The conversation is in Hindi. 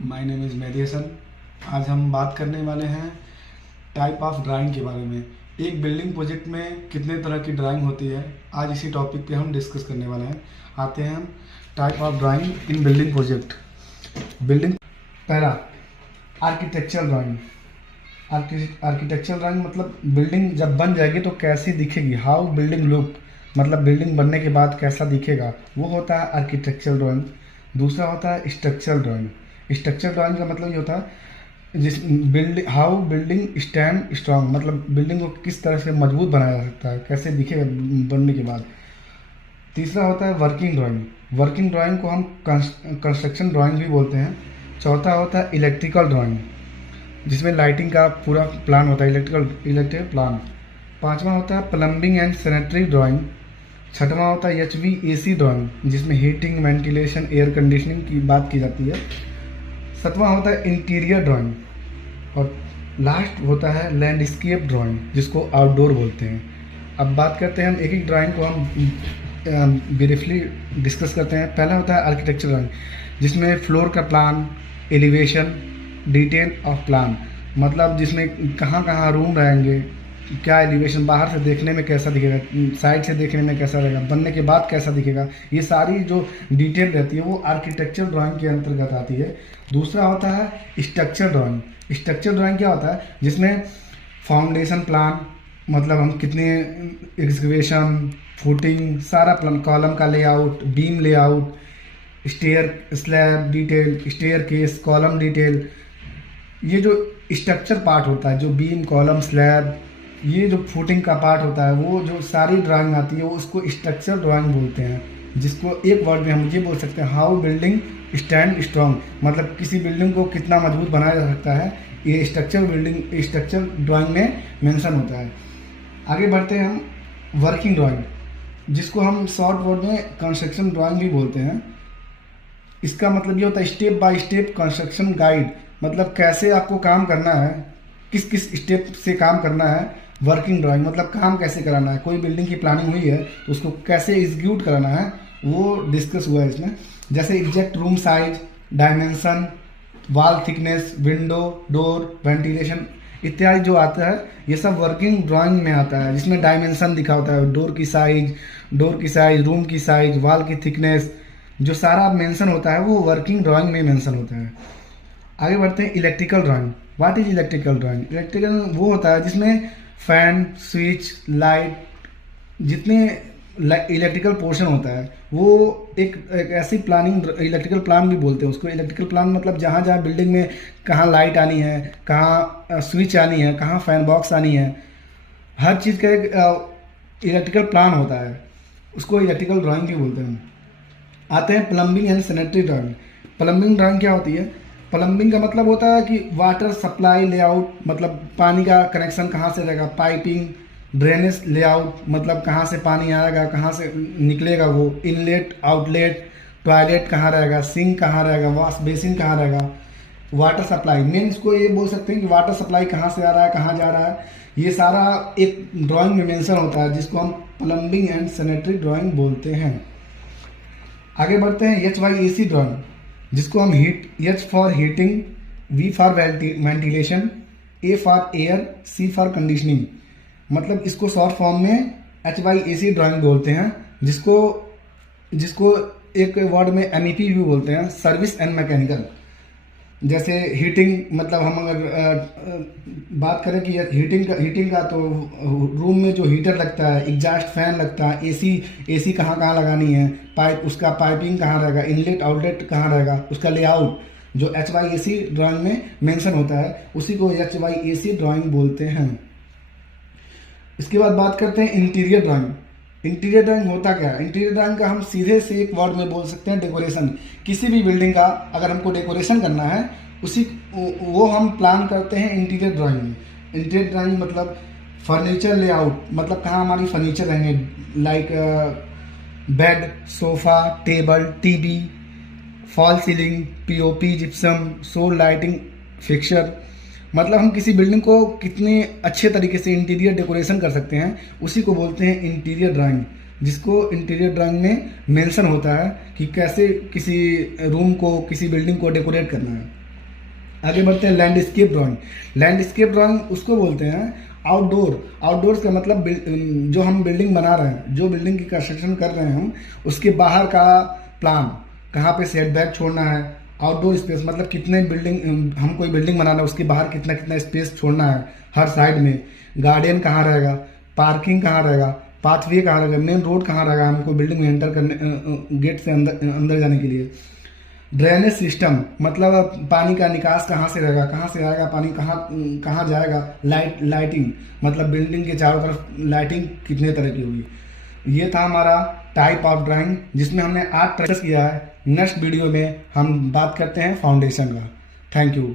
My name is Mehdi Hasan. आज हम बात करने वाले हैं टाइप ऑफ ड्राइंग के बारे में। एक बिल्डिंग प्रोजेक्ट में कितने तरह की ड्राइंग होती है, आज इसी टॉपिक पे हम डिस्कस करने वाले हैं। आते हैं हम type of drawing in building project. Building पहला आर्किटेक्चरल ड्राइंग। आर्किटेक्चरल ड्राइंग मतलब बिल्डिंग जब बन जाएगी तो कैसी दिखेगी, हाउ बिल्डिंग लुक, मतलब बिल्डिंग बनने के बाद कैसा दिखेगा, वो होता है आर्किटेक्चरल ड्राइंग। दूसरा होता है स्ट्रक्चरल ड्राइंग। स्ट्रक्चरल ड्राइंग का मतलब ये होता है जिस building how building stand strong, मतलब बिल्डिंग को किस तरह से मजबूत बनाया जा सकता है, कैसे दिखेगा बनने के बाद। तीसरा होता है वर्किंग ड्राइंग। वर्किंग ड्राइंग को हम कंस्ट्रक्शन ड्राइंग भी बोलते हैं। चौथा होता है इलेक्ट्रिकल ड्राइंग, जिसमें लाइटिंग का पूरा प्लान होता है, इलेक्ट्रिकल प्लान। पांचवा होता है प्लम्बिंग एंड सैनिटरी ड्राइंग। छठवां होता है HVAC ड्राइंग, जिसमें हीटिंग, वेंटिलेशन, एयर कंडीशनिंग की बात की जाती है। सातवां होता है इंटीरियर ड्राइंग। और लास्ट होता है लैंडस्केप ड्राइंग, जिसको आउटडोर बोलते हैं। अब बात करते हैं हम एक एक ड्राइंग को हम ब्रीफली डिस्कस करते हैं। पहला होता है आर्किटेक्चर ड्राइंग, जिसमें फ्लोर का plan, elevation, detail of plan, मतलब जिसमें कहाँ कहाँ रूम रहेंगे, क्या एलिवेशन, बाहर से देखने में कैसा दिखेगा, साइड से देखने में कैसा रहेगा, बनने के बाद कैसा दिखेगा, ये सारी जो डिटेल रहती है वो आर्किटेक्चर ड्राइंग के अंतर्गत आती है। दूसरा होता है स्ट्रक्चर ड्राइंग। स्ट्रक्चर ड्राइंग क्या होता है, जिसमें फाउंडेशन प्लान, मतलब हम कितने एक्सकवेशन, फुटिंग, सारा प्लान, कॉलम का layout, beam layout, stair slab detail, staircase, column detail, ये जो स्ट्रक्चर पार्ट होता है, जो बीम, कॉलम, स्लैब, ये जो फुटिंग का पार्ट होता है, वो जो सारी ड्राइंग आती है वो उसको स्ट्रक्चर ड्राइंग बोलते हैं। जिसको एक वर्ड में हम ये बोल सकते हैं, हाउ बिल्डिंग स्टैंड स्ट्रांग, मतलब किसी बिल्डिंग को कितना मजबूत बनाया जा सकता है, ये स्ट्रक्चर ड्राइंग में मेंशन होता है। आगे बढ़ते हैं हम वर्किंग ड्राइंग, जिसको हम शॉर्ट वर्ड में कंस्ट्रक्शन ड्राइंग भी बोलते हैं। इसका मतलब ये होता है step by step construction guide, मतलब कैसे आपको काम करना है, किस किस स्टेप से काम करना है। वर्किंग ड्राइंग मतलब काम कैसे कराना है, कोई बिल्डिंग की प्लानिंग हुई है तो उसको कैसे एग्जीक्यूट कराना है, वो डिस्कस हुआ है इसमें। जैसे exact room size, dimension, wall thickness, window, door, ventilation इत्यादि जो आता है, ये सब वर्किंग ड्राइंग में आता है, जिसमें डायमेंशन दिखा होता है, डोर की साइज, रूम की साइज, वॉल की थिकनेस, जो सारा मेंशन होता है वो वर्किंग ड्राइंग में मेंशन होता है। आगे बढ़ते हैं electrical drawing. What is electrical drawing? Electrical वो होता है जिसमें फैन, स्विच, लाइट, जितने इलेक्ट्रिकल पोर्शन होता है वो एक ऐसी प्लानिंग, इलेक्ट्रिकल प्लान भी बोलते हैं उसको। इलेक्ट्रिकल प्लान मतलब जहाँ जहाँ बिल्डिंग में कहाँ लाइट आनी है, कहाँ स्विच आनी है, कहाँ फैन बॉक्स आनी है, हर चीज़ का एक इलेक्ट्रिकल प्लान होता है, उसको इलेक्ट्रिकल ड्राइंग भी बोलते हैं। आते हैं plumbing and sanitary drawing. Plumbing drawing क्या होती है? प्लम्बिंग का मतलब होता है कि वाटर सप्लाई लेआउट, मतलब पानी का कनेक्शन कहाँ से रहेगा, पाइपिंग, ड्रेनेज लेआउट, मतलब कहाँ से पानी आएगा, कहाँ से निकलेगा वो, इनलेट, आउटलेट, टॉयलेट कहाँ रहेगा, सिंक कहाँ रहेगा, वॉश बेसिन कहाँ रहेगा, वाटर सप्लाई, मेन इसको ये बोल सकते हैं कि वाटर सप्लाई कहाँ से आ रहा है, कहाँ जा रहा है, ये सारा एक ड्राइंग में मेंशन होता है, जिसको हम प्लम्बिंग एंड सैनिटरी ड्राइंग बोलते हैं। आगे बढ़ते हैं HVAC ड्राइंग, जिसको हम H for heating, V for ventilation, A for air, C for conditioning, मतलब इसको शॉर्ट फॉर्म में HVAC ड्राइंग बोलते हैं, जिसको एक वर्ड में MEP भी बोलते हैं, सर्विस एंड मैकेनिकल। जैसे हीटिंग, मतलब हम अगर बात करें कि हीटिंग का तो रूम में जो हीटर लगता है, एग्जॉस्ट फैन लगता है, एसी कहाँ कहाँ लगानी है, उसका पाइपिंग कहाँ रहेगा, इनलेट आउटलेट कहाँ रहेगा, उसका लेआउट जो HVAC ड्राइंग में मेंशन होता है, उसी को HVAC ड्राइंग बोलते हैं। इसके बाद बात करते हैं इंटीरियर ड्राइंग। इंटीरियर ड्राइंग होता क्या है? इंटीरियर ड्राइंग का हम सीधे से एक वर्ड में बोल सकते हैं डेकोरेशन। किसी भी बिल्डिंग का अगर हमको डेकोरेशन करना है, वो हम प्लान करते हैं इंटीरियर ड्राइंग में। इंटीरियर ड्राइंग मतलब फर्नीचर लेआउट, मतलब कहाँ हमारी फर्नीचर रहेंगे, like bed, sofa, table, TV, fall ceiling, POP, gypsum, sole lighting fixture, मतलब हम किसी बिल्डिंग को कितने अच्छे तरीके से इंटीरियर डेकोरेशन कर सकते हैं, उसी को बोलते हैं इंटीरियर ड्राइंग। जिसको इंटीरियर ड्राइंग में मेंशन होता है कि कैसे किसी रूम को, किसी बिल्डिंग को डेकोरेट करना है। आगे बढ़ते हैं लैंडस्केप ड्राइंग। लैंडस्केप ड्राइंग उसको बोलते हैं आउटडोर्स का मतलब जो हम बिल्डिंग बना रहे हैं, जो बिल्डिंग की कंस्ट्रक्शन कर रहे हैं हम, उसके बाहर का प्लान, कहाँ पे सेटबैक छोड़ना है। आउटडोर स्पेस मतलब कितने बिल्डिंग, हम कोई बिल्डिंग बनाना है उसके बाहर कितना कितना स्पेस छोड़ना है हर साइड में। गार्डन कहाँ रहेगा, पार्किंग कहाँ रहेगा, पाथवे कहाँ रहेगा, मेन रोड कहाँ रहेगा हमको बिल्डिंग में एंटर करने, गेट से अंदर जाने के लिए। ड्रेनेज सिस्टम मतलब पानी का निकास कहाँ से रहेगा, कहाँ से आएगा पानी, कहाँ कहाँ जाएगा। लाइटिंग मतलब बिल्डिंग के चारों तरफ लाइटिंग कितने तरह की होगी। ये था हमारा टाइप ऑफ ड्राइंग जिसमें हमने 8 ट्रेस किया है। नेक्स्ट वीडियो में हम बात करते हैं फाउंडेशन का। Thank you.